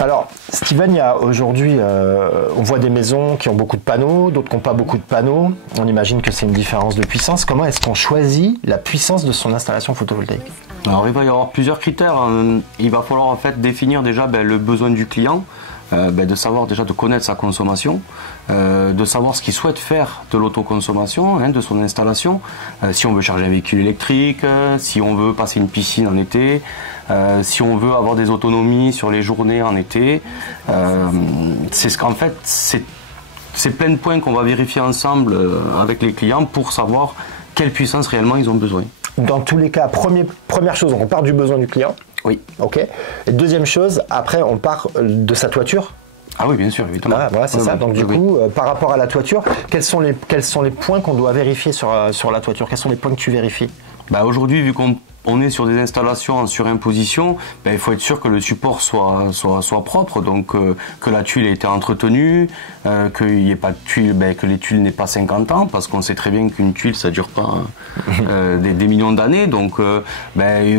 Alors, Steven, il y a aujourd'hui, on voit des maisons qui ont beaucoup de panneaux, d'autres qui n'ont pas beaucoup de panneaux. On imagine que c'est une différence de puissance. Comment est-ce qu'on choisit la puissance de son installation photovoltaïque? Alors, il va y avoir plusieurs critères. Il va falloir en fait définir déjà le besoin du client. De savoir déjà de connaître sa consommation, de savoir ce qu'il souhaite faire de l'autoconsommation, de son installation, si on veut charger un véhicule électrique, si on veut passer une piscine en été, si on veut avoir des autonomies sur les journées en été. C'est ce qu'en fait, c'est plein de points qu'on va vérifier ensemble avec les clients pour savoir quelle puissance réellement ils ont besoin. Dans tous les cas, première chose, on part du besoin du client. Oui. Ok. Et deuxième chose, après, on part de sa toiture. Ah oui, bien sûr, évidemment. Voilà, c'est ça. Donc du coup, par rapport à la toiture, quels sont les points qu'on doit vérifier sur la toiture? Quels sont les points que tu vérifies? Aujourd'hui, vu qu'on est sur des installations en surimposition, il faut être sûr que le support soit propre, donc que la tuile ait été entretenue, qu'il n'y ait pas de tuile, que les tuiles n'aient pas 50 ans, parce qu'on sait très bien qu'une tuile ça dure pas des millions d'années. Donc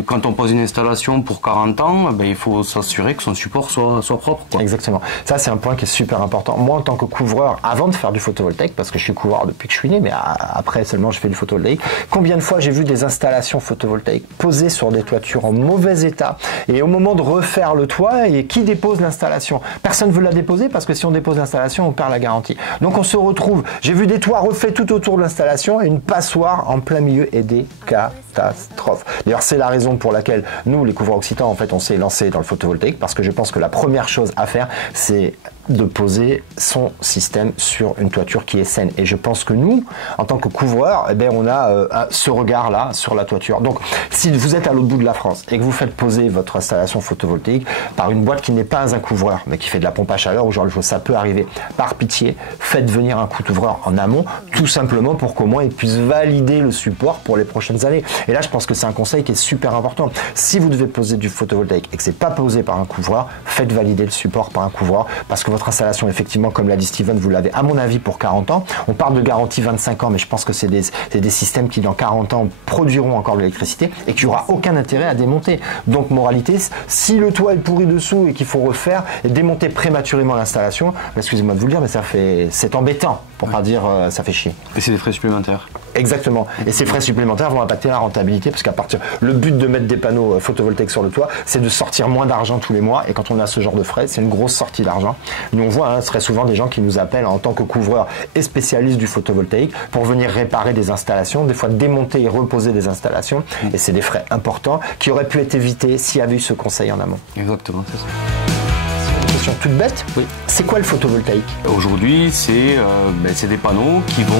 quand on pose une installation pour 40 ans, il faut s'assurer que son support soit propre, quoi. Exactement. Ça c'est un point qui est super important. Moi en tant que couvreur, avant de faire du photovoltaïque, parce que je suis couvreur depuis que je suis né, mais après seulement je fais du photovoltaïque, combien de fois j'ai vu des installations photovoltaïques posées sur des toitures en mauvais état, et au moment de refaire le toit, et qui dépose l'installation? Personne ne veut la déposer, parce que si on dépose l'installation, on perd la garantie. Donc on se retrouve, j'ai vu des toits refaits tout autour de l'installation et une passoire en plein milieu, et des catastrophes. D'ailleurs c'est la raison pour laquelle nous, les couvreurs Occitan, en fait on s'est lancé dans le photovoltaïque, parce que je pense que la première chose à faire, c'est de poser son système sur une toiture qui est saine. Et je pense que nous, en tant que couvreurs, on a ce regard-là sur la toiture. Donc, si vous êtes à l'autre bout de la France et que vous faites poser votre installation photovoltaïque par une boîte qui n'est pas un couvreur, mais qui fait de la pompe à chaleur, ou genre ça peut arriver, par pitié, faites venir un couvreur en amont, tout simplement pour qu'au moins il puisse valider le support pour les prochaines années. Et là, je pense que c'est un conseil qui est super important. Si vous devez poser du photovoltaïque et que c'est pas posé par un couvreur, faites valider le support par un couvreur, parce que votre installation, effectivement, comme l'a dit Steven, vous l'avez à mon avis pour 40 ans. On parle de garantie 25 ans, mais je pense que c'est des systèmes qui dans 40 ans produiront encore de l'électricité et qu'il n'y aura aucun intérêt à démonter. Donc moralité, si le toit est pourri dessous et qu'il faut refaire et démonter prématurément l'installation, excusez-moi de vous le dire, mais c'est embêtant, pour pas dire ça fait chier. Et c'est des frais supplémentaires. Exactement. Et ces frais supplémentaires vont impacter la rentabilité, parce qu'à partir, le but de mettre des panneaux photovoltaïques sur le toit, c'est de sortir moins d'argent tous les mois. Et quand on a ce genre de frais, c'est une grosse sortie d'argent. Nous on voit très souvent des gens qui nous appellent en tant que couvreurs et spécialistes du photovoltaïque pour venir réparer des installations, des fois démonter et reposer des installations. Et c'est des frais importants qui auraient pu être évités s'il y avait eu ce conseil en amont. Exactement, c'est ça. Une question toute bête. Oui. C'est quoi le photovoltaïque? Aujourd'hui, c'est des panneaux qui vont